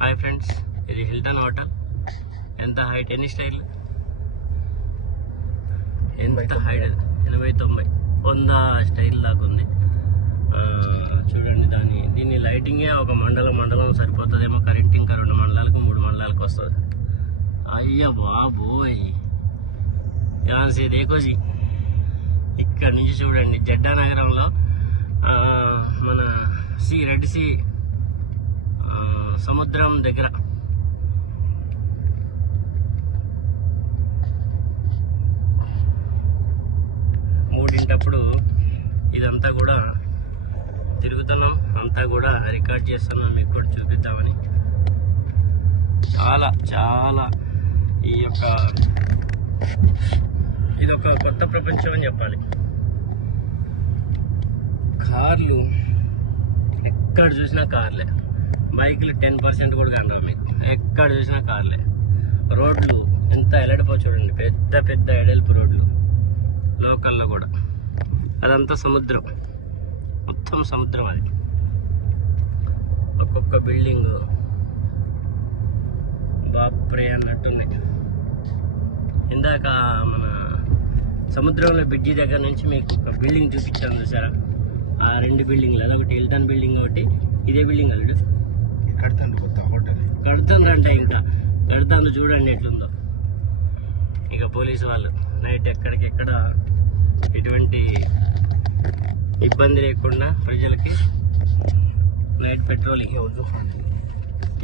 Hi friends ఇది Hilton hotel ఎంత height ఎన్ని స్టైల్ ఎంత హైట్ ఎనభై తొంభై. వంద స్టైల్ దాకా ఉంది. చూడండి దాన్ని దీన్ని లైటింగే ఒక మండలం మండలం సరిపోతుందేమో. కరెక్ట్ ఇంకా రెండు మండలాలకు మూడు మండలాలకు వస్తుంది. అయ్య బాబోయ్. ఎలాంటి దేకోజీ ఇక్కడ నుంచి చూడండి. జడ్డా నగరంలో మన సి రెడ్ సి సముద్రం దగ్గర. మూడింటప్పుడు ఇదంతా కూడా తిరుగుతున్నాం. అంతా కూడా రికార్డ్ చేస్తున్నాం. మీకు కూడా చూపిద్దామని. చాలా చాలా ఈ యొక్క ఇది ఒక కొత్త ప్రపంచం అని చెప్పాలి. కార్లు. ఎక్కడ చూసినా కార్లే. బైక్లు టెన్ పర్సెంట్ కూడా కనరావు మీకు. ఎక్కడ చూసినా కార్లే. రోడ్లు ఎంత ఎలడిపో చూడండి. పెద్ద పెద్ద ఎడల్పు రోడ్లు. లోకల్లో కూడా. అదంతా సముద్రం. మొత్తం సముద్రం అది. ఒక్కొక్క బిల్డింగ్. బాప్రే అన్నట్టుంది. ఇందాక మన సముద్రంలో బ్రిడ్జి దగ్గర నుంచి మీకు ఒక బిల్డింగ్ చూపించాను చూసారా? ఆ రెండు బిల్డింగ్లు. అదొకటి హిల్టన్ బిల్డింగ్ ఒకటి ఇదే బిల్డింగ్ అల్లుడు కడతాను కొత్త హోటల్. కడుతుందంట ఇంకా. కడతాను చూడండి ఎట్లుందో. ఇక పోలీసు వాళ్ళు నైట్ ఎక్కడికెక్కడ ఎటువంటి ఇబ్బంది లేకుండా ప్రజలకి నైట్ పెట్రోలింగ్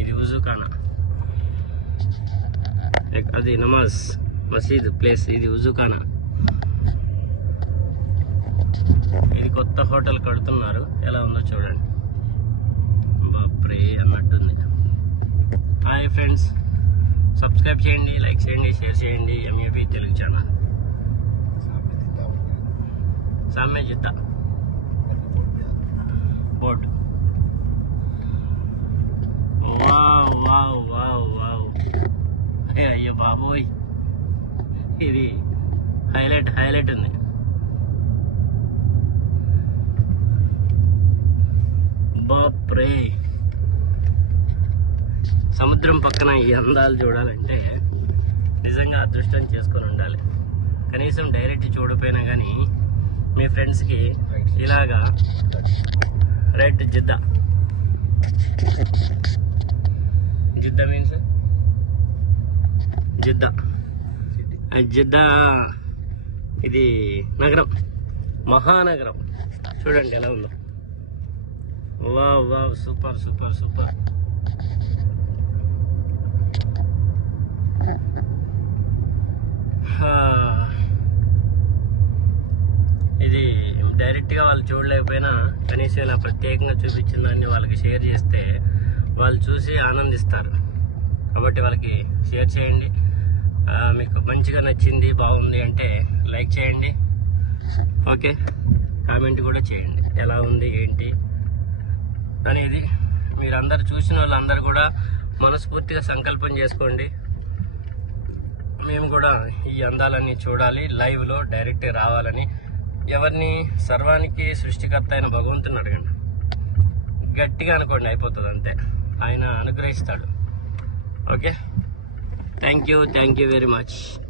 ఇది ఉజుఖానా అది నమాజ్ మసీద్ ప్లేస్ ఇది ఉజుఖానా ఇది కొత్త హోటల్ కడుతున్నారు ఎలా ఉందో చూడండి బాప్రే అన్నట్టుంది హాయ్ ఫ్రెండ్స్ సబ్స్క్రైబ్ చేయండి లైక్ చేయండి షేర్ చేయండి. M A P Telugu channel. సామ్య జిత్త. Board wow wow wow wow. అయ్యో బాబోయ్. ఇది హైలైట్ హైలైట్ ఉంది. బాప్రే. సముద్రం పక్కన ఈ అందాలు చూడాలంటే నిజంగా అదృష్టం చేసుకొని ఉండాలి. కనీసం డైరెక్ట్ చూడపోయినా కానీ మీ ఫ్రెండ్స్కి ఇలాగా రైట్ జిద్దా. జిద్దా మీన్స్? జిద్దా. ఆ జిద్దా ఇది నగరం. మహానగరం. చూడండి ఎలా ఉందో. Wow wow super super super హా. ఇది డైరెక్ట్గా వాళ్ళు చూడలేకపోయినా కనీసం ఇలా ప్రత్యేకంగా చూపించిన దాన్ని వాళ్ళకి షేర్ చేస్తే వాళ్ళు చూసి ఆనందిస్తారు. కాబట్టి వాళ్ళకి షేర్ చేయండి. మీకు మంచిగా నచ్చింది బాగుంది అంటే లైక్ చేయండి. ఓకే? కామెంట్ కూడా చేయండి. ఎలా ఉంది ఏంటి? అనేది మీరందరు చూసిన వాళ్ళందరూ కూడా మనస్ఫూర్తిగా సంకల్పం చేసుకోండి. మేము కూడా ఈ అందాలన్నీ చూడాలి. లైవ్లో డైరెక్ట్ రావాలని ఎవరిని సర్వానికి సృష్టికర్త అయిన భగవంతుని అడగండి. గట్టిగా అనుకోండి అయిపోతుంది అంతే. ఆయన అనుగ్రహిస్తాడు. Okay? Thank you thank you very much